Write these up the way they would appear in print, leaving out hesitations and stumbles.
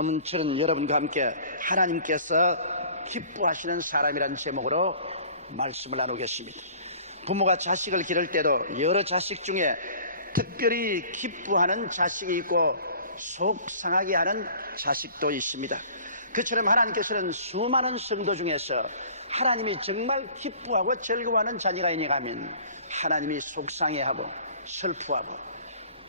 오늘 저는 여러분과 함께 하나님께서 기뻐하시는 사람이라는 제목으로 말씀을 나누겠습니다. 부모가 자식을 기를 때도 여러 자식 중에 특별히 기뻐하는 자식이 있고 속상하게 하는 자식도 있습니다. 그처럼 하나님께서는 수많은 성도 중에서 하나님이 정말 기뻐하고 즐거워하는 자녀가 있는가 하면 하나님이 속상해하고 슬퍼하고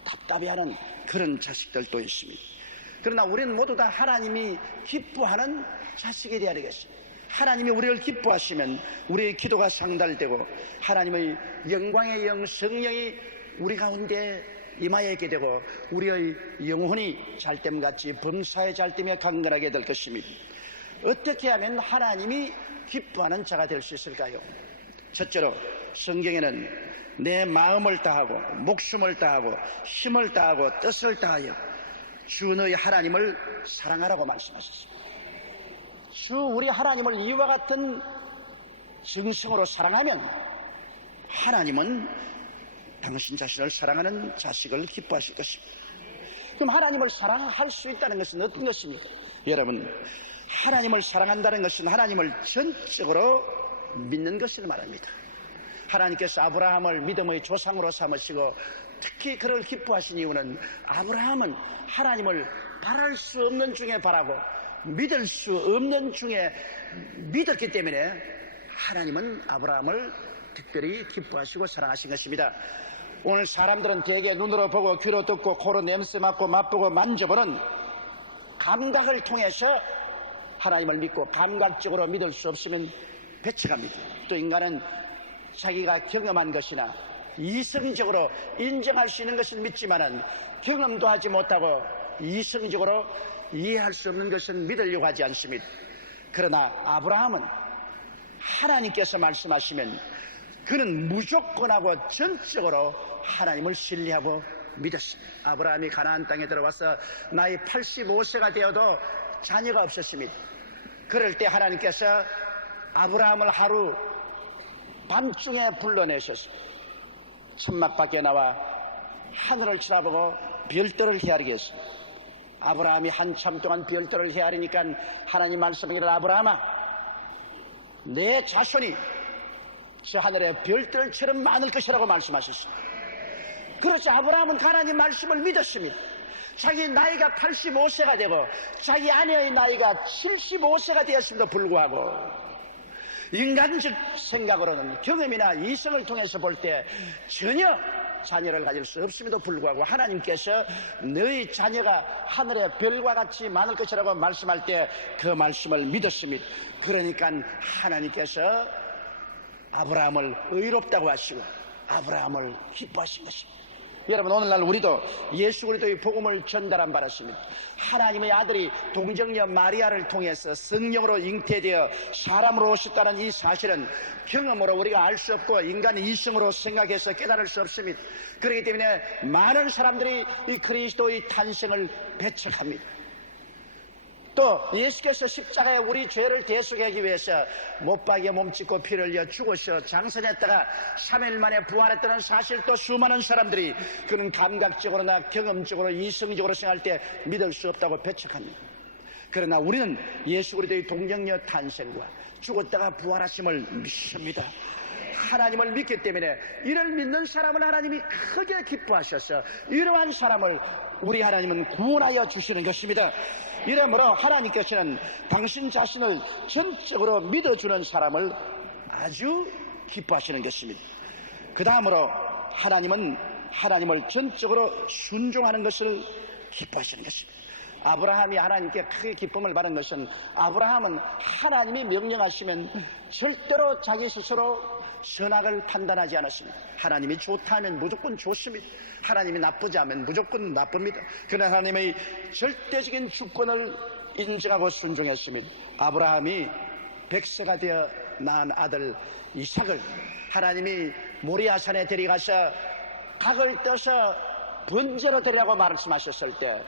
답답해하는 그런 자식들도 있습니다. 그러나 우리는 모두 다 하나님이 기뻐하는 자식이 되어야 되겠습니다. 하나님이 우리를 기뻐하시면 우리의 기도가 상달되고 하나님의 영광의 영 성령이 우리 가운데 임하여 있게 되고 우리의 영혼이 잘됨같이 범사에 잘됨에 강건하게 될 것입니다. 어떻게 하면 하나님이 기뻐하는 자가 될 수 있을까요? 첫째로 성경에는 내 마음을 다하고 목숨을 다하고 힘을 다하고 뜻을 다하여 주 너희 하나님을 사랑하라고 말씀하셨습니다. 주 우리 하나님을 이와 같은 정성으로 사랑하면 하나님은 당신 자신을 사랑하는 자식을 기뻐하실 것입니다. 그럼 하나님을 사랑할 수 있다는 것은 어떤 것입니까? 여러분, 하나님을 사랑한다는 것은 하나님을 전적으로 믿는 것을 말합니다. 하나님께서 아브라함을 믿음의 조상으로 삼으시고 특히 그를 기뻐하신 이유는 아브라함은 하나님을 바랄 수 없는 중에 바라고 믿을 수 없는 중에 믿었기 때문에 하나님은 아브라함을 특별히 기뻐하시고 사랑하신 것입니다. 오늘 사람들은 대개 눈으로 보고 귀로 듣고 코로 냄새 맡고 맛보고 만져보는 감각을 통해서 하나님을 믿고 감각적으로 믿을 수 없으면 배척합니다. 또 인간은 자기가 경험한 것이나 이성적으로 인정할 수 있는 것은 믿지만은 경험도 하지 못하고 이성적으로 이해할 수 없는 것은 믿으려고 하지 않습니다. 그러나 아브라함은 하나님께서 말씀하시면 그는 무조건하고 전적으로 하나님을 신뢰하고 믿었습니다. 아브라함이 가나안 땅에 들어와서 나이 85세가 되어도 자녀가 없었습니다. 그럴 때 하나님께서 아브라함을 하루 밤중에 불러내셨습니다. 천막 밖에 나와 하늘을 쳐다보고 별들을 헤아리게 했습니다. 아브라함이 한참 동안 별들을 헤아리니까 하나님 말씀하기를 아브라함아, 내 자손이 저 하늘의 별들처럼 많을 것이라고 말씀하셨습니다. 그렇지, 아브라함은 하나님 말씀을 믿었습니다. 자기 나이가 85세가 되고 자기 아내의 나이가 75세가 되었음에도 불구하고 인간적 생각으로는 경험이나 이성을 통해서 볼 때 전혀 자녀를 가질 수 없음에도 불구하고 하나님께서 너희 자녀가 하늘의 별과 같이 많을 것이라고 말씀할 때 그 말씀을 믿었습니다. 그러니까 하나님께서 아브라함을 의롭다고 하시고 아브라함을 기뻐하신 것입니다. 여러분, 오늘날 우리도 예수 그리스도의 복음을 전달한 바였습니다. 하나님의 아들이 동정녀 마리아를 통해서 성령으로 잉태되어 사람으로 오셨다는 이 사실은 경험으로 우리가 알 수 없고 인간의 이성으로 생각해서 깨달을 수 없습니다. 그렇기 때문에 많은 사람들이 이 그리스도의 탄생을 배척합니다. 또 예수께서 십자가에 우리 죄를 대속하기 위해서 못박이에 몸짓고 피를 흘려 죽으셔 장선했다가 3일 만에 부활했다는 사실도 수많은 사람들이 그는 감각적으로나 경험적으로 이성적으로 생각할 때 믿을 수 없다고 배척합니다. 그러나 우리는 예수 그리스도의 동정녀 탄생과 죽었다가 부활하심을 믿습니다. 하나님을 믿기 때문에 이를 믿는 사람을 하나님이 크게 기뻐하셔서 이러한 사람을 우리 하나님은 구원하여 주시는 것입니다. 이러므로 하나님께서는 당신 자신을 전적으로 믿어주는 사람을 아주 기뻐하시는 것입니다. 그 다음으로 하나님은 하나님을 전적으로 순종하는 것을 기뻐하시는 것입니다. 아브라함이 하나님께 크게 기쁨을 받은 것은 아브라함은 하나님이 명령하시면 절대로 자기 스스로 선악을 판단하지 않았습니다. 하나님이 좋다면 무조건 좋습니다. 하나님이 나쁘지 않으면 무조건 나쁩니다. 그러나 하나님의 절대적인 주권을 인정하고 순종했습니다. 아브라함이 100세가 되어 낳은 아들 이삭을 하나님이 모리아산에 데려가서 각을 떠서 번제로 드리라고 말씀하셨을 때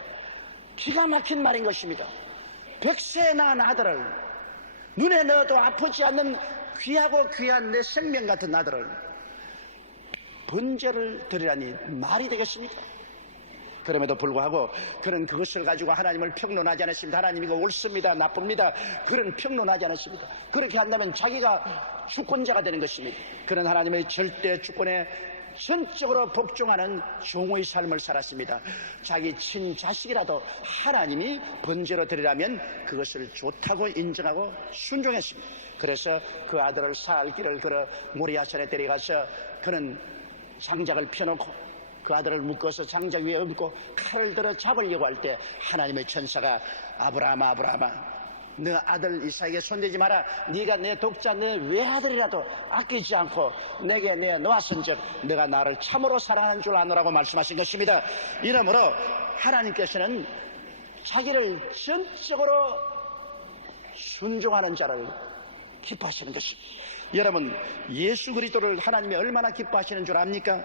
기가 막힌 말인 것입니다. 100세에 낳은 아들을 눈에 넣어도 아프지 않는 귀하고 귀한 내 생명 같은 아들을 번제를 드리라니 말이 되겠습니까? 그럼에도 불구하고 그는 그것을 가지고 하나님을 평론하지 않았습니다. 하나님 이거 옳습니다, 나쁩니다, 그런 평론하지 않았습니다. 그렇게 한다면 자기가 주권자가 되는 것입니다. 그는 하나님의 절대 주권에 전적으로 복종하는 종의 삶을 살았습니다. 자기 친자식이라도 하나님이 번제로 드리라면 그것을 좋다고 인정하고 순종했습니다. 그래서 그 아들을 살 길을 걸어 모리아산에 데려가서 그는 장작을 펴놓고 그 아들을 묶어서 장작 위에 얹고 칼을 들어 잡으려고 할 때 하나님의 천사가 아브라함아, 아브라함아, 너 아들 이삭에게 손대지 마라. 네가 내 독자, 내 외아들이라도 아끼지 않고 내게 내놓았은즉 내가 나를 참으로 사랑하는 줄 아노라고 말씀하신 것입니다. 이러므로 하나님께서는 자기를 전적으로 순종하는 자를 기뻐하시는 것입니다. 여러분, 예수 그리스도를 하나님이 얼마나 기뻐하시는 줄 압니까?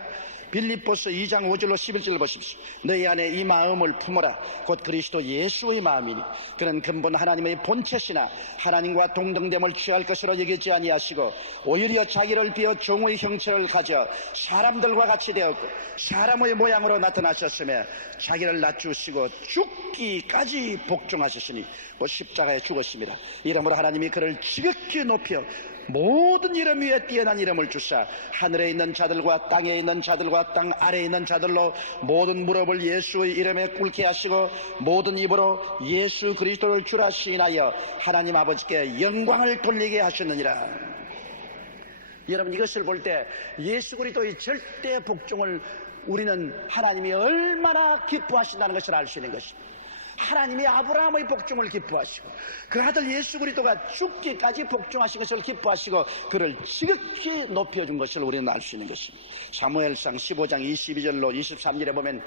빌립보서 2장 5절로 11절을 보십시오. 너희 안에 이 마음을 품어라. 곧 그리스도 예수의 마음이니 그는 근본 하나님의 본체시나 하나님과 동등됨을 취할 것으로 여기지 아니하시고 오히려 자기를 비어 종의 형체를 가져 사람들과 같이 되었고 사람의 모양으로 나타나셨으며 자기를 낮추시고 죽기까지 복종하셨으니 곧 십자가에 죽었습니다. 이러므로 하나님이 그를 지극히 높여 모든 이름 위에 뛰어난 이름을 주사 하늘에 있는 자들과 땅에 있는 자들과 땅 아래에 있는 자들로 모든 무릎을 예수의 이름에 꿇게 하시고 모든 입으로 예수 그리스도를 주라 시인하여 하나님 아버지께 영광을 돌리게 하셨느니라. 여러분, 이것을 볼 때 예수 그리스도의 절대 복종을 우리는 하나님이 얼마나 기뻐하신다는 것을 알 수 있는 것입니다. 하나님이 아브라함의 복종을 기뻐하시고 그 아들 예수 그리스도가 죽기까지 복종하신 것을 기뻐하시고 그를 지극히 높여준 것을 우리는 알 수 있는 것입니다. 사무엘상 15장 22절로 23절에 보면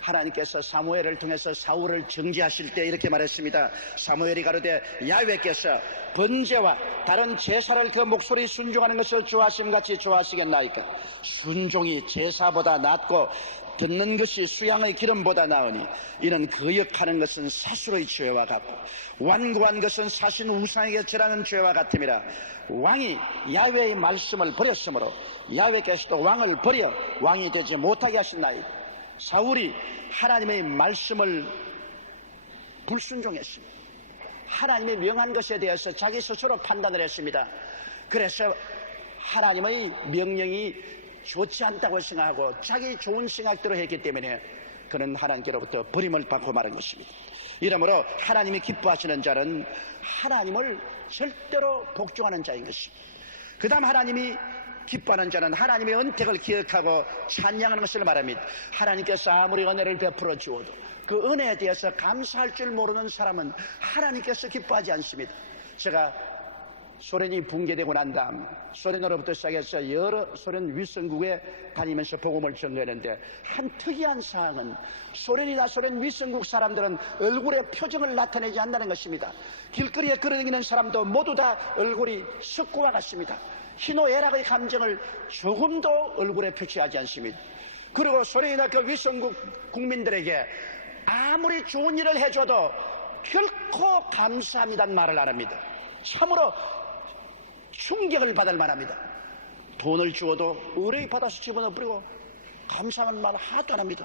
하나님께서 사무엘을 통해서 사울을 정죄하실 때 이렇게 말했습니다. 사무엘이 가로되 야훼께서 번제와 다른 제사를 그 목소리 순종하는 것을 좋아하심같이 좋아하시겠나이까. 순종이 제사보다 낫고 듣는 것이 수양의 기름보다 나으니 이는 거역하는 것은 사수의 죄와 같고 완고한 것은 사신 우상에게 절하는 죄와 같음이라. 왕이 야훼의 말씀을 버렸으므로 야훼께서도 왕을 버려 왕이 되지 못하게 하셨나이다. 사울이 하나님의 말씀을 불순종했습니다. 하나님이 명한 것에 대해서 자기 스스로 판단을 했습니다. 그래서 하나님의 명령이 좋지 않다고 생각하고 자기 좋은 생각대로 했기 때문에 그는 하나님께로부터 버림을 받고 말한 것입니다. 이러므로 하나님이 기뻐하시는 자는 하나님을 절대로 복종하는 자인 것입니다. 그 다음 하나님이 기뻐하는 자는 하나님의 은택을 기억하고 찬양하는 것을 말합니다. 하나님께서 아무리 은혜를 베풀어 주어도 그 은혜에 대해서 감사할 줄 모르는 사람은 하나님께서 기뻐하지 않습니다. 제가 소련이 붕괴되고 난 다음 소련으로부터 시작해서 여러 소련 윗선국에 다니면서 복음을 전도했는데 한 특이한 사항은 소련이나 소련 윗선국 사람들은 얼굴에 표정을 나타내지 않는다는 것입니다. 길거리에 걸어다니는 사람도 모두 다 얼굴이 석고와 같습니다. 희노애락의 감정을 조금도 얼굴에 표시하지 않습니다. 그리고 소련이나 그 윗선국 국민들에게 아무리 좋은 일을 해줘도 결코 감사합니다는 말을 안 합니다. 참으로 충격을 받을 만합니다. 돈을 주어도 의뢰 받아서 집어넣어버리고 감사한 말 하나도 안 합니다.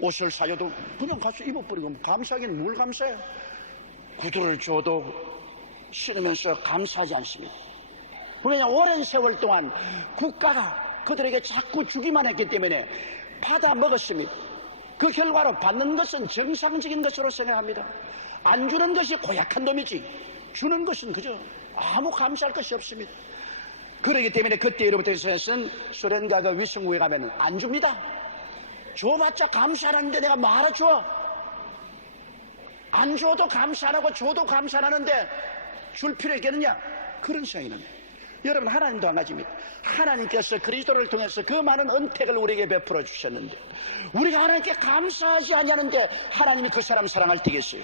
옷을 사줘도 그냥 가서 입어버리고 감사하기는 뭘 감사해. 구두를 줘도 신으면서 감사하지 않습니다. 왜냐하면 오랜 세월 동안 국가가 그들에게 자꾸 주기만 했기 때문에 받아 먹었습니다. 그 결과로 받는 것은 정상적인 것으로 생각합니다. 안 주는 것이 고약한 놈이지 주는 것은 그저 아무 감사할 것이 없습니다. 그렇기 때문에 그때로부터 해서는 소련과 그 윗선국에 가면 안 줍니다. 줘봤자 감사하는데 내가 말아 줘. 안 줘도 감사하고 줘도 감사하는데 줄 필요 있겠느냐? 그런 생각이 납니다. 여러분, 하나님도 마찬가지입니다. 하나님께서 그리스도를 통해서 그 많은 은택을 우리에게 베풀어 주셨는데 우리가 하나님께 감사하지 아니하는데 하나님이 그 사람 사랑할 때겠어요?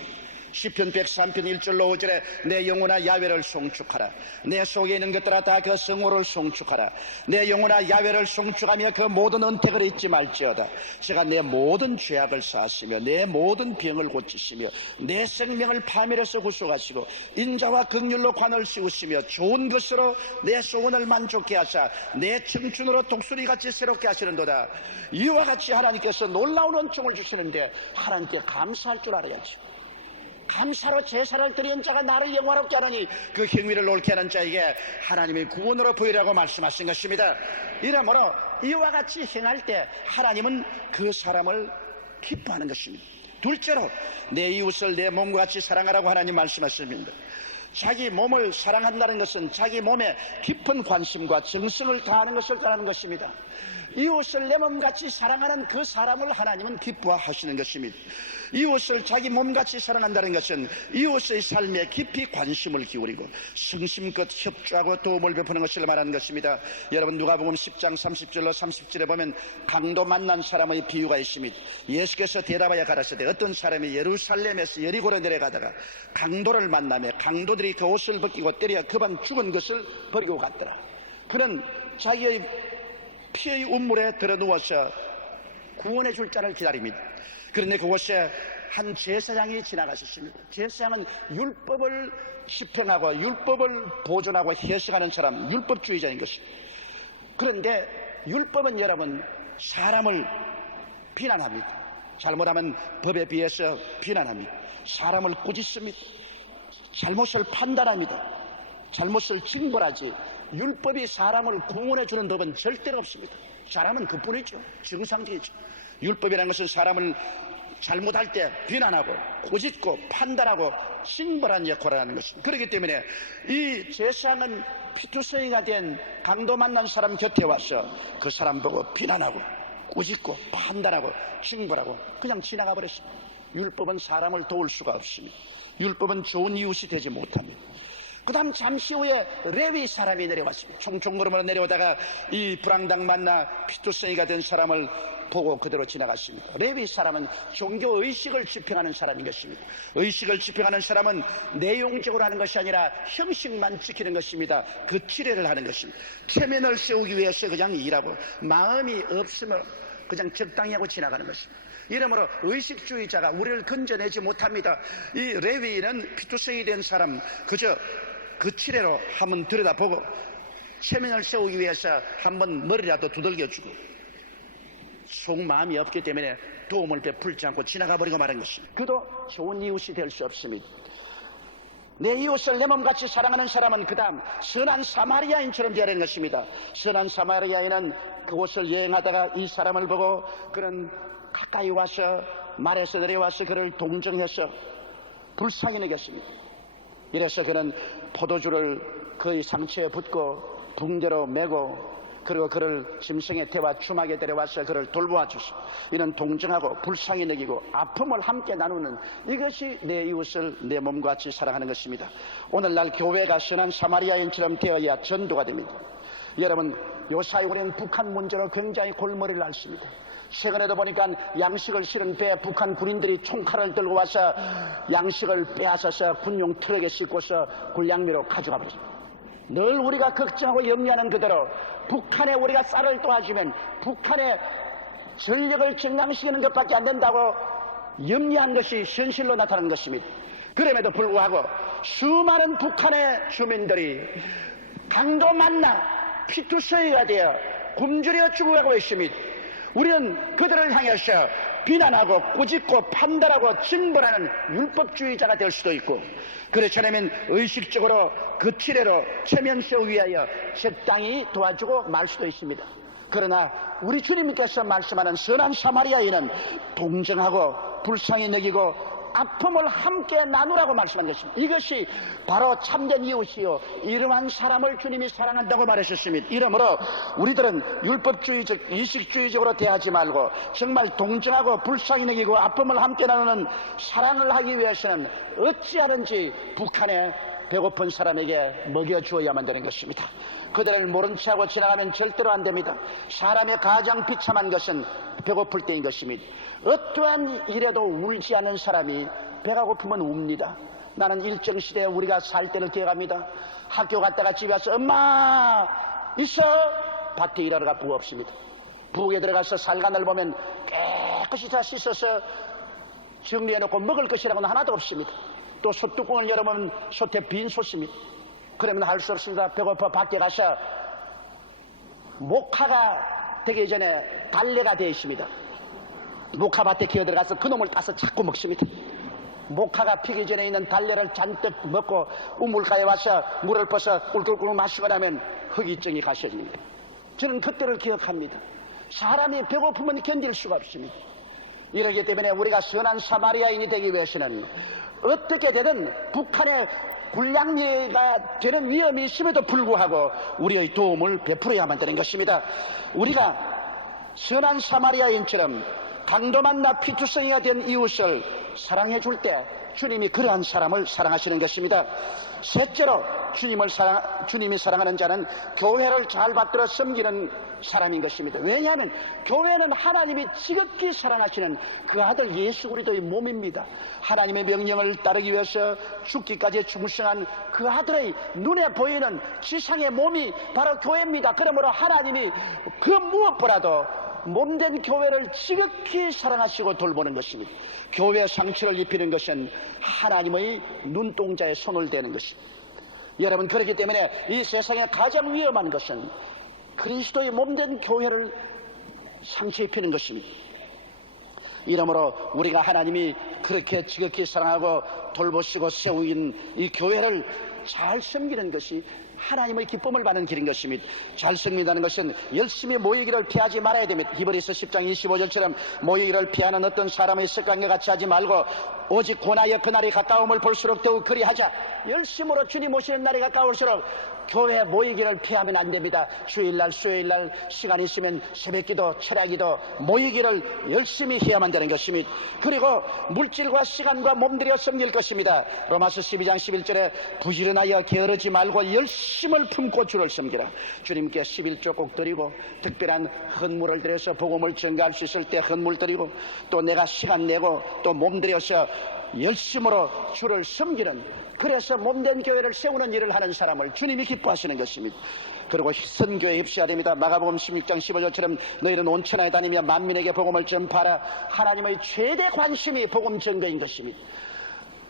시편 103편 1절로 5절에 내 영혼아 야훼를 송축하라. 내 속에 있는 것들아 다 그 성호를 송축하라. 내 영혼아 야훼를 송축하며 그 모든 은택을 잊지 말지어다. 제가 내 모든 죄악을 사하시며 내 모든 병을 고치시며 내 생명을 파멸에서 구속하시고 인자와 긍휼로 관을 씌우시며 좋은 것으로 내 소원을 만족케 하사 내 청춘으로 독수리같이 새롭게 하시는도다. 이와 같이 하나님께서 놀라운 은총을 주시는데 하나님께 감사할 줄 알아야죠. 감사로 제사를 드린 자가 나를 영화롭게 하느니 그 행위를 옳게 하는 자에게 하나님의 구원으로 보이라고 말씀하신 것입니다. 이러므로 이와 같이 행할 때 하나님은 그 사람을 기뻐하는 것입니다. 둘째로 내 이웃을 내 몸과 같이 사랑하라고 하나님 말씀하십니다. 자기 몸을 사랑한다는 것은 자기 몸에 깊은 관심과 정성을 다하는 것을 따르는 것입니다. 이웃을 내 몸같이 사랑하는 그 사람을 하나님은 기뻐하시는 것입니다. 이웃을 자기 몸같이 사랑한다는 것은 이웃의 삶에 깊이 관심을 기울이고 성심껏 협조하고 도움을 베푸는 것을 말하는 것입니다. 여러분 누가복음 10장 30절로 30절에 보면 강도 만난 사람의 비유가 있습니다. 예수께서 대답하여 가라사대 어떤 사람이 예루살렘에서 여리고로 내려가다가 강도를 만나며 강도들이 그 옷을 벗기고 때려 그만 죽은 것을 버리고 갔더라. 그는 자기의 피의 운물에 들어 누워서 구원해 줄 자를 기다립니다. 그런데 그곳에 한 제사장이 지나가셨습니다. 제사장은 율법을 집행하고 율법을 보존하고 해석하는 사람, 율법주의자인 것입니다. 그런데 율법은 여러분 사람을 비난합니다. 잘못하면 법에 비해서 비난합니다. 사람을 꾸짖습니다. 잘못을 판단합니다. 잘못을 징벌하지 율법이 사람을 구원해 주는 법은 절대로 없습니다. 사람은 그뿐이죠. 정상적이죠. 율법이라는 것은 사람을 잘못할 때 비난하고 꾸짖고 판단하고 징벌하는 역할을 하는 것입니다. 그렇기 때문에 이 제사장은 피투성이가 된 강도 만난 사람 곁에 와서 그 사람 보고 비난하고 꾸짖고 판단하고 징벌하고 그냥 지나가 버렸습니다. 율법은 사람을 도울 수가 없습니다. 율법은 좋은 이웃이 되지 못합니다. 그 다음 잠시 후에 레위 사람이 내려왔습니다. 총총걸음으로 내려오다가 이 불황당 만나 피투성이가 된 사람을 보고 그대로 지나갔습니다. 레위 사람은 종교의식을 집행하는 사람인 것입니다. 의식을 집행하는 사람은 내용적으로 하는 것이 아니라 형식만 지키는 것입니다. 그 치례를 하는 것입니다. 체면을 세우기 위해서 그냥 일하고 마음이 없으면 그냥 적당히 하고 지나가는 것입니다. 이러므로 의식주의자가 우리를 건져내지 못합니다. 이 레위인은 피투성이 된 사람 그저 그 치례로 한번 들여다보고 체면을 세우기 위해서 한번 머리라도 두들겨주고 속마음이 없기 때문에 도움을 베풀지 않고 지나가 버리고 마는 것입니다. 그도 좋은 이웃이 될 수 없습니다. 내 이웃을 내 몸같이 사랑하는 사람은 그 다음 선한 사마리아인처럼 되어야 하는 것입니다. 선한 사마리아인은 그곳을 여행하다가 이 사람을 보고 그는 가까이 와서 말에서 내려와서 그를 동정해서 불쌍히 여겼습니다. 이래서 그는 포도주를 그의 상처에 붓고 붕대로 메고 그리고 그를 짐승에 태워 주막에 데려와서 그를 돌보아 주시고 이는 동정하고 불쌍히 여기고 아픔을 함께 나누는 이것이 내 이웃을 내 몸과 같이 사랑하는 것입니다. 오늘날 교회가 선한 사마리아인처럼 되어야 전도가 됩니다. 여러분 요사이 우리는 북한 문제로 굉장히 골머리를 앓습니다. 최근에도 보니까 양식을 실은 배에 북한 군인들이 총칼을 들고 와서 양식을 빼앗아서 군용 트럭에 싣고서 굴량미로 가져가 버렸습니다. 늘 우리가 걱정하고 염려하는 그대로 북한에 우리가 쌀을 도와주면 북한의 전력을 증강시키는 것밖에 안 된다고 염려한 것이 현실로 나타나는 것입니다. 그럼에도 불구하고 수많은 북한의 주민들이 강도 만나 피투성이가 되어 굶주려 죽어가고 있습니다. 우리는 그들을 향해서 비난하고 꾸짖고 판단하고 징벌하는 율법주의자가 될 수도 있고 그렇지 않으면 의식적으로 그 치례로 체면 세우기 위하여 적당히 도와주고 말 수도 있습니다. 그러나 우리 주님께서 말씀하는 선한 사마리아인은 동정하고 불쌍히 여기고 아픔을 함께 나누라고 말씀한 것입니다. 이것이 바로 참된 이웃이요 이러한 사람을 주님이 사랑한다고 말하셨습니다. 이러므로 우리들은 율법주의적 의식주의적으로 대하지 말고 정말 동정하고 불쌍히 여기고 아픔을 함께 나누는 사랑을 하기 위해서는 어찌하든지 북한의 배고픈 사람에게 먹여주어야만 되는 것입니다. 그들을 모른 체하고 지나가면 절대로 안 됩니다. 사람의 가장 비참한 것은 배고플 때인 것입니다. 어떠한 일에도 울지 않는 사람이 배가 고프면 웁니다. 나는 일정시대에 우리가 살 때를 기억합니다. 학교 갔다가 집에 와서 엄마 있어? 밭에 일하러가 부엌 없습니다. 부엌에 들어가서 살간을 보면 깨끗이 다 씻어서 정리해놓고 먹을 것이라고는 하나도 없습니다. 또 솥뚜껑을 열어보면 솥에 빈 솥입니다. 그러면 할 수 없습니다. 배고파 밖에 가서 목화가 되기 전에 달래가 되어 있습니다. 목화밭에 기어들어가서 그놈을 따서 자꾸 먹습니다. 목화가 피기 전에 있는 달래를 잔뜩 먹고 우물가에 와서 물을 퍼서 꿀꿀꿀 마시고 나면 허기증이 가셔집니다. 저는 그때를 기억합니다. 사람이 배고프면 견딜 수가 없습니다. 이러기 때문에 우리가 선한 사마리아인이 되기 위해서는 어떻게 되든 북한의 굴량미가 되는 위험이 있음에도 불구하고 우리의 도움을 베풀어야만 되는 것입니다. 우리가 선한 사마리아인처럼 강도만 나 피투성이가 된 이웃을 사랑해 줄 때 주님이 그러한 사람을 사랑하시는 것입니다. 셋째로 주님이 사랑하는 자는 교회를 잘 받들어 섬기는 사람인 것입니다. 왜냐하면 교회는 하나님이 지극히 사랑하시는 그 아들 예수 그리스도의 몸입니다. 하나님의 명령을 따르기 위해서 죽기까지 충성한 그 아들의 눈에 보이는 지상의 몸이 바로 교회입니다. 그러므로 하나님이 그 무엇보다도 몸된 교회를 지극히 사랑하시고 돌보는 것입니다. 교회 상처를 입히는 것은 하나님의 눈동자에 손을 대는 것입니다. 여러분, 그렇기 때문에 이 세상에 가장 위험한 것은 그리스도의 몸된 교회를 상처 입히는 것입니다. 이러므로 우리가 하나님이 그렇게 지극히 사랑하고 돌보시고 세우인 이 교회를 잘 섬기는 것이 하나님의 기쁨을 받는 길인 것입니다. 잘 섬긴다는 것은 열심히 모이기를 피하지 말아야 됩니다. 히브리서 10장 25절처럼 모이기를 피하는 어떤 사람의 습관과 같이 하지 말고 오직 고나여 그날이 가까움을 볼수록 더욱 그리하자. 열심으로 주님 오시는 날이 가까울수록 교회 모이기를 피하면 안 됩니다. 주일날 수요일날 시간 있으면 새벽기도 철야기도 모이기를 열심히 해야만 되는 것입니다. 그리고 물질과 시간과 몸들여 섬길 것입니다. 로마서 12장 11절에 부지런하여 게으르지 말고 열심을 품고 주를 섬기라. 주님께 11조 꼭 드리고 특별한 헌물을 드려서 복음을 전가할 수 있을 때 헌물 드리고 또 내가 시간 내고 또 몸 들여서 열심으로 주를 섬기는, 그래서 몸된 교회를 세우는 일을 하는 사람을 주님이 기뻐하시는 것입니다. 그리고 선교에 입시해야 됩니다. 마가복음 16장 15절처럼 너희는 온 천하에 다니며 만민에게 복음을 전파하라. 하나님의 최대 관심이 복음 전거인 것입니다.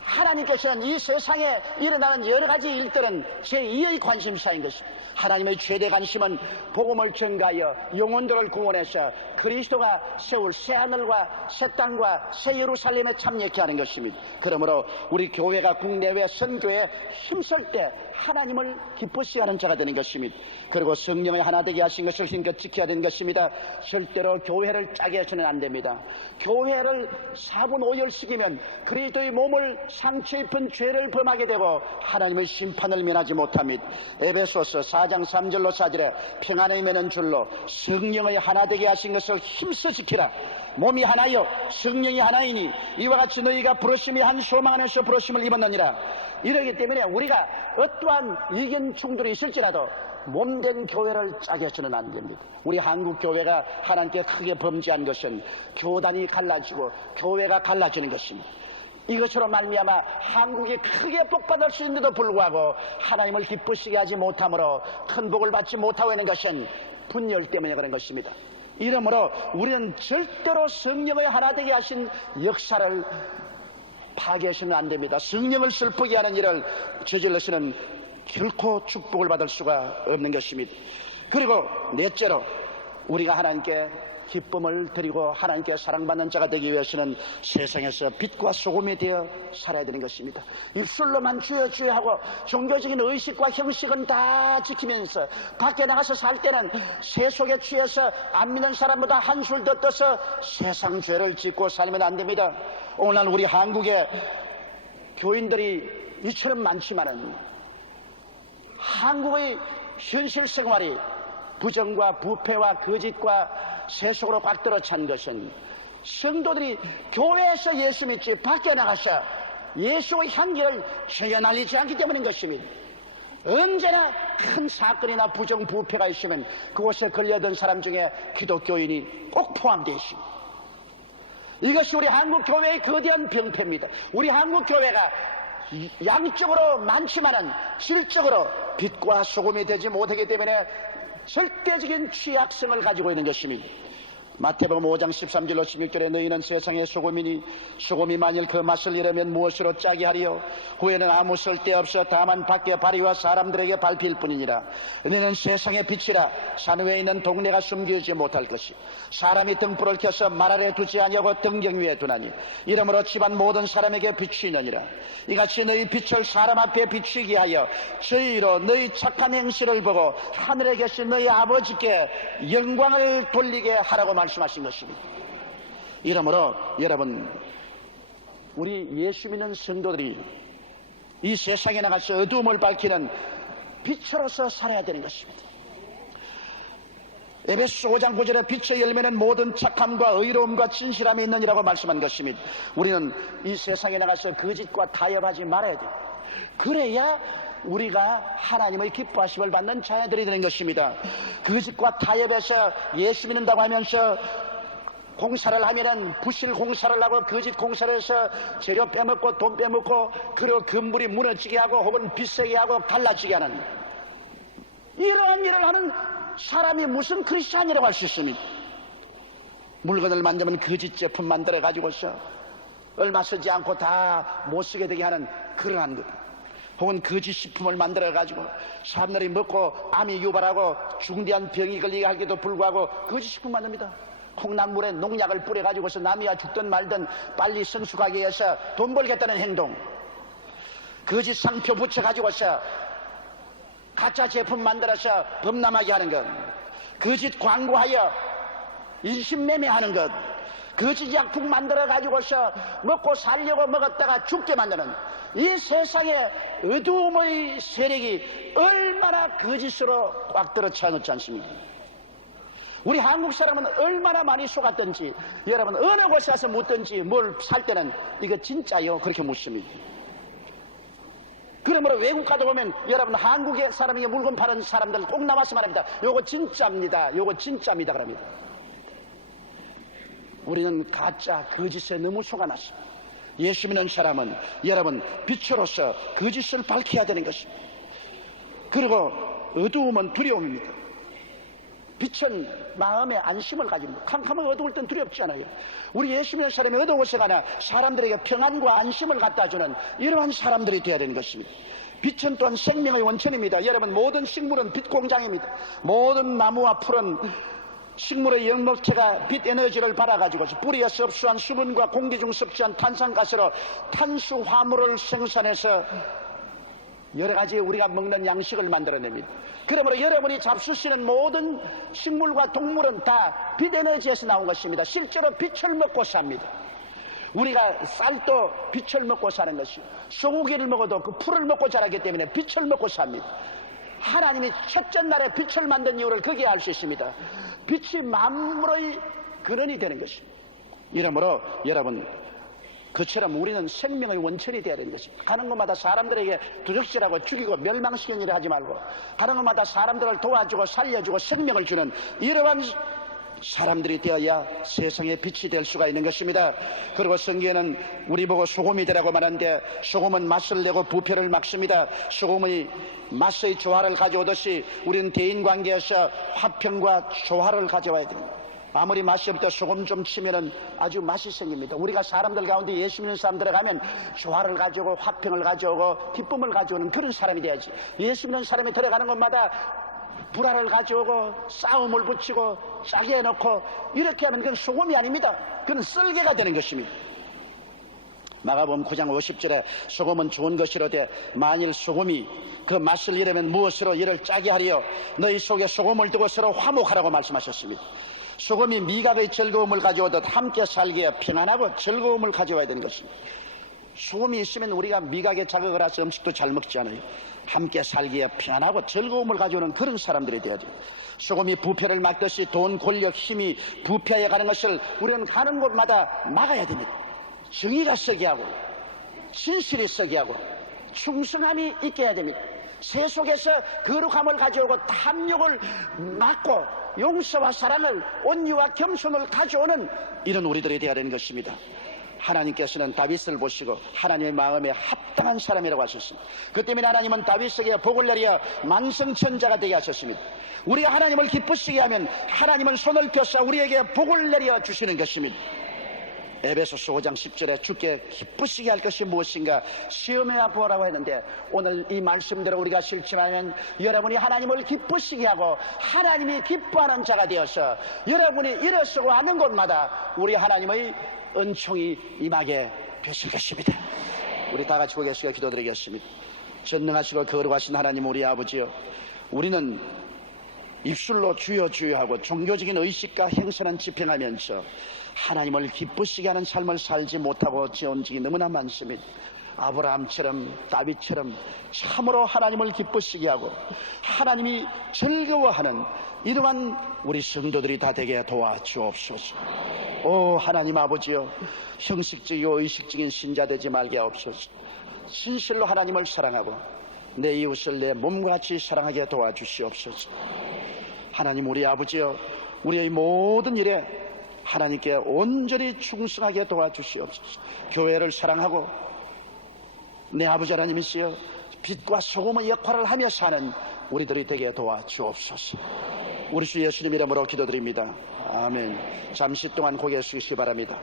하나님께서는 이 세상에 일어나는 여러 가지 일들은 제2의 관심사인 것입니다. 하나님의 최대 관심은 복음을 전가하여 영혼들을 구원해서 그리스도가 세울 새하늘과 새 땅과 새 예루살렘에 참여케 하는 것입니다. 그러므로 우리 교회가 국내외 선교에 힘쓸 때 하나님을 기쁘시게 하는 자가 되는 것입니다. 그리고 성령의 하나 되게 하신 것을 힘껏 지켜야 되는 것입니다. 절대로 교회를 짜게 해서는 안 됩니다. 교회를 4분 5열씩이면 그리스도의 몸을 상처 입은 죄를 범하게 되고 하나님의 심판을 면하지 못합니다. 에베소서 4장 3절로 4절에 평안의 매는 줄로 성령의 하나 되게 하신 것을 힘써 지키라. 몸이 하나요 성령이 하나이니 이와 같이 너희가 부르심이 한 소망 안에서 부르심을 입었느니라. 이러기 때문에 우리가 어떠한 의견 충돌이 있을지라도 몸된 교회를 짜게 해서는 안 됩니다. 우리 한국 교회가 하나님께 크게 범죄한 것은 교단이 갈라지고 교회가 갈라지는 것입니다. 이것으로 말미암아 한국이 크게 복받을 수 있는데도 불구하고 하나님을 기쁘시게 하지 못함으로 큰 복을 받지 못하고 있는 것은 분열 때문에 그런 것입니다. 이러므로 우리는 절대로 성령의 하나 되게 하신 역사를 파괴해서는 안 됩니다. 성령을 슬프게 하는 일을 저질러서는 결코 축복을 받을 수가 없는 것입니다. 그리고 넷째로 우리가 하나님께 기쁨을 드리고 하나님께 사랑받는 자가 되기 위해서는 세상에서 빛과 소금이 되어 살아야 되는 것입니다. 입술로만 주여 주여 하고 종교적인 의식과 형식은 다 지키면서 밖에 나가서 살 때는 세속에 취해서 안 믿는 사람보다 한술 더 떠서 세상 죄를 짓고 살면 안 됩니다. 오늘날 우리 한국의 교인들이 이처럼 많지만은 한국의 현실 생활이 부정과 부패와 거짓과 세속으로 꽉 들어찬 것은 성도들이 교회에서 예수 믿지 밖에 나가서 예수의 향기를 전혀 날리지 않기 때문인 것입니다. 언제나 큰 사건이나 부정 부패가 있으면 그곳에 걸려든 사람 중에 기독교인이 꼭 포함되어 있습니다. 이것이 우리 한국교회의 거대한 병폐입니다. 우리 한국교회가 양적으로 많지만은 질적으로 빛과 소금이 되지 못하기 때문에 절대적인 취약성을 가지고 있는 것입니다. 마태복음 5장 13절로 16절에 너희는 세상의 소금이니 소금이 만일 그 맛을 잃으면 무엇으로 짜게 하리요? 후에는 아무 쓸데없어 다만 밖에 발이와 사람들에게 밟힐 뿐이니라. 너희는 세상의 빛이라. 산 위에 있는 동네가 숨기지 못할 것이 사람이 등불을 켜서 말 아래 두지 아니하고 등경 위에 두나니 이러므로 집안 모든 사람에게 빛이 있느니라. 이같이 너희 빛을 사람 앞에 비추게 하여 저희로 너희 착한 행실을 보고 하늘에 계신 너희 아버지께 영광을 돌리게 하라고 말씀하신 것입니다. 이러므로 여러분, 우리 예수 믿는 성도들이 이 세상에 나가서 어두움을 밝히는 빛으로서 살아야 되는 것입니다. 에베소 5장 9절에 빛의 열매는 모든 착함과 의로움과 진실함이 있느니라고 말씀한 것입니다. 우리는 이 세상에 나가서 거짓과 타협하지 말아야 돼요. 그래야 우리가 하나님의 기뻐하심을 받는 자녀들이 되는 것입니다. 거짓과 타협에서 예수 믿는다고 하면서 공사를 하면은 부실 공사를 하고 거짓 공사를 해서 재료 빼먹고 돈 빼먹고 그리고 건물이 무너지게 하고 혹은 빚세게 하고 갈라지게 하는 이러한 일을 하는 사람이 무슨 크리스찬이라고 할 수 있습니까? 물건을 만들면 거짓 제품 만들어 가지고서 얼마 쓰지 않고 다 못 쓰게 되게 하는 그러한 것, 혹은 거짓 식품을 만들어 가지고 사람들이 먹고 암이 유발하고 중대한 병이 걸리게 하기도 불구하고 거짓 식품 만듭니다. 콩나물에 농약을 뿌려 가지고서 남이야 죽든 말든 빨리 성숙하게 해서 돈 벌겠다는 행동, 거짓 상표 붙여 가지고서 가짜 제품 만들어서 범람하게 하는 것, 거짓 광고하여 인신매매하는 것, 거짓 약품 만들어 가지고서 먹고 살려고 먹었다가 죽게 만드는 이 세상의 어두움의 세력이 얼마나 거짓으로 꽉 들어차 놓지 않습니까? 우리 한국 사람은 얼마나 많이 속았던지, 여러분 어느 곳에 가서 묻든지 뭘 살 때는 이거 진짜요? 그렇게 묻습니다. 그러므로 외국 가다 보면 여러분 한국의 사람에게 물건 파는 사람들 꼭 나와서 말합니다. 요거 진짜입니다. 요거 진짜입니다. 그럽니다. 우리는 가짜 거짓에 너무 속아놨습니다. 예수 믿는 사람은 여러분 빛으로서 거짓을 밝혀야 되는 것입니다. 그리고 어두움은 두려움입니다. 빛은 마음의 안심을 가지고 캄캄하게 어두울 땐 두렵지 않아요. 우리 예수 믿는 사람이 어두운 곳에 가나 사람들에게 평안과 안심을 갖다 주는 이러한 사람들이 되어야 되는 것입니다. 빛은 또한 생명의 원천입니다. 여러분 모든 식물은 빛 공장입니다. 모든 나무와 풀은 식물의 영목체가 빛 에너지를 받아가지고 뿌리에 섭수한 수분과 공기 중 섭취한 탄산가스로 탄수화물을 생산해서 여러 가지 우리가 먹는 양식을 만들어냅니다. 그러므로 여러분이 잡수시는 모든 식물과 동물은 다 빛 에너지에서 나온 것입니다. 실제로 빛을 먹고 삽니다. 우리가 쌀도 빛을 먹고 사는 것이요, 소고기를 먹어도 그 풀을 먹고 자라기 때문에 빛을 먹고 삽니다. 하나님이 첫째 날에 빛을 만든 이유를 거기에 알 수 있습니다. 빛이 만물의 근원이 되는 것입니다. 이러므로 여러분 그처럼 우리는 생명의 원천이 되어야 되는 것입니다. 가는 곳마다 사람들에게 도적질하고 죽이고 멸망시키는 일을 하지 말고 가는 곳마다 사람들을 도와주고 살려주고 생명을 주는 이러한 사람들이 되어야 세상의 빛이 될 수가 있는 것입니다. 그리고 성경에는 우리 보고 소금이 되라고 말하는데 소금은 맛을 내고 부패를 막습니다. 소금의 맛의 조화를 가져오듯이 우리는 대인관계에서 화평과 조화를 가져와야 됩니다. 아무리 맛이 없다 소금 좀 치면은 아주 맛이 생깁니다. 우리가 사람들 가운데 예수 믿는 사람들 가면 조화를 가져오고 화평을 가져오고 기쁨을 가져오는 그런 사람이 돼야지. 예수 믿는 사람이 들어가는 곳마다 불화를 가져오고 싸움을 붙이고 짜게 해놓고 이렇게 하면 그건 소금이 아닙니다. 그건 썰개가 되는 것입니다. 마가복음 9장 50절에 소금은 좋은 것이로되 만일 소금이 그 맛을 잃으면 무엇으로 이를 짜게 하리요? 너희 속에 소금을 두고 서로 화목하라고 말씀하셨습니다. 소금이 미각의 즐거움을 가져오듯 함께 살기에 평안하고 즐거움을 가져와야 되는 것입니다. 소금이 있으면 우리가 미각에 자극을 해서 음식도 잘 먹지 않아요. 함께 살기에 평안하고 즐거움을 가져오는 그런 사람들이 되어야 돼요. 소금이 부패를 막듯이 돈, 권력, 힘이 부패해 가는 것을 우리는 가는 곳마다 막아야 됩니다. 정의가 서게 하고 진실이 서게 하고 충성함이 있게 해야 됩니다. 세속에서 거룩함을 가져오고 탐욕을 막고 용서와 사랑을, 온유와 겸손을 가져오는 이런 우리들이 되어야 되는 것입니다. 하나님께서는 다윗을 보시고 하나님의 마음에 합당한 사람이라고 하셨습니다. 그 때문에 하나님은 다윗에게 복을 내려 만성천자가 되게 하셨습니다. 우리가 하나님을 기쁘시게 하면 하나님은 손을 펴서 우리에게 복을 내려 주시는 것입니다. 에베소서 5장 10절에 주께 기쁘시게 할 것이 무엇인가 시험해야 보라고 했는데, 오늘 이 말씀대로 우리가 실천하면 여러분이 하나님을 기쁘시게 하고 하나님이 기뻐하는 자가 되어서 여러분이 일어서고 하는 곳마다 우리 하나님의 은총이 임하게 되실 것입니다. 우리 다 같이 고개숙여 기도드리겠습니다. 전능하시고 거룩하신 하나님 우리 아버지요, 우리는 입술로 주여 주여 하고 종교적인 의식과 행선은 집행하면서 하나님을 기쁘시게 하는 삶을 살지 못하고 지은 적이 너무나 많습니다. 아브라함처럼 다윗처럼 참으로 하나님을 기쁘시게 하고 하나님이 즐거워하는 이러한 우리 성도들이 다 되게 도와주옵소서. 오 하나님 아버지여, 형식적이고 의식적인 신자 되지 말게 하옵소서. 진실로 하나님을 사랑하고 내 이웃을 내 몸과 같이 사랑하게 도와주시옵소서. 하나님 우리 아버지여, 우리의 모든 일에 하나님께 온전히 충성하게 도와주시옵소서. 교회를 사랑하고 내 아버지 하나님이시여 빛과 소금의 역할을 하며 사는 우리들이 되게 도와주옵소서. 우리 주 예수님 이름으로 기도드립니다. 아멘. 잠시 동안 고개 숙이시기 바랍니다.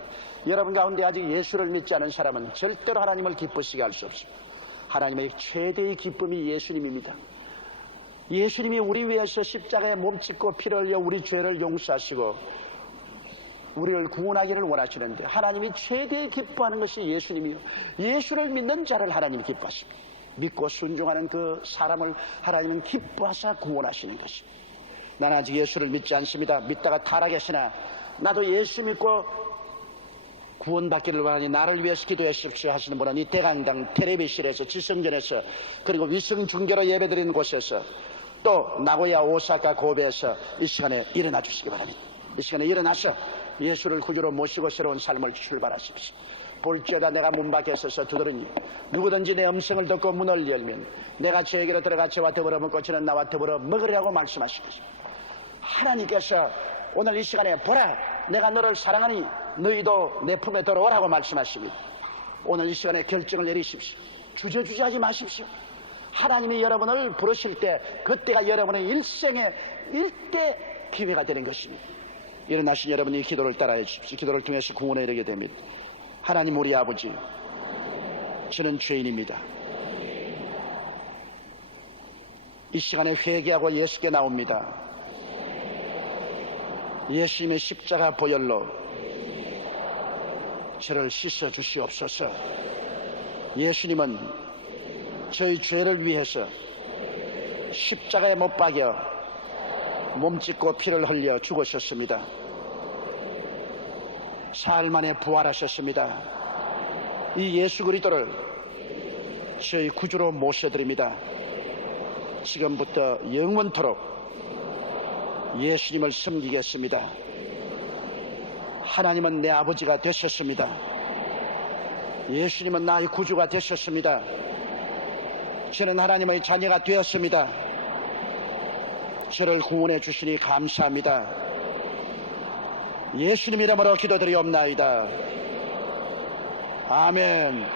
여러분 가운데 아직 예수를 믿지 않은 사람은 절대로 하나님을 기쁘시게 할 수 없습니다. 하나님의 최대의 기쁨이 예수님입니다. 예수님이 우리 위해서 십자가에 몸짓고 피를 흘려 우리 죄를 용서하시고 우리를 구원하기를 원하시는데, 하나님이 최대의 기뻐하는 것이 예수님이요, 예수를 믿는 자를 하나님이 기뻐하십니다. 믿고 순종하는 그 사람을 하나님은 기뻐하사 구원하시는 것입니다. 나는 아직 예수를 믿지 않습니다. 믿다가 타락했으나 나도 예수 믿고 구원받기를 원하니 나를 위해서 기도해 주십시오 하시는 분은 이 대강당 텔레비전에서 지성전에서 그리고 위성중계로 예배드리는 곳에서 또 나고야 오사카 고베에서 이 시간에 일어나 주시기 바랍니다. 이 시간에 일어나서 예수를 구주로 모시고 새로운 삶을 출발하십시오. 볼지어다 내가 문 밖에 서서 두드리니 누구든지 내 음성을 듣고 문을 열면 내가 저에게로 들어가 저와 더불어 먹고 저는 나와 더불어 먹으리라고 말씀하신 것입니다. 하나님께서 오늘 이 시간에 보라 내가 너를 사랑하니 너희도 내 품에 들어오라고 말씀하십니다. 오늘 이 시간에 결정을 내리십시오. 주저주저하지 마십시오. 하나님이 여러분을 부르실 때 그때가 여러분의 일생의 일대 기회가 되는 것입니다. 일어나신 여러분이 기도를 따라해 주십시오. 기도를 통해서 구원에 이르게 됩니다. 하나님 우리 아버지, 저는 죄인입니다. 이 시간에 회개하고 예수께 나옵니다. 예수님의 십자가 보혈로 저를 씻어 주시옵소서. 예수님은 저희 죄를 위해서 십자가에 못 박여 몸짓고 피를 흘려 죽으셨습니다. 사흘 만에 부활하셨습니다. 이 예수 그리스도를 저희 구주로 모셔드립니다. 지금부터 영원토록 예수님을 섬기겠습니다. 하나님은 내 아버지가 되셨습니다. 예수님은 나의 구주가 되셨습니다. 저는 하나님의 자녀가 되었습니다. 저를 구원해 주시니 감사합니다. 예수님 이름으로 기도드리옵나이다. 아멘.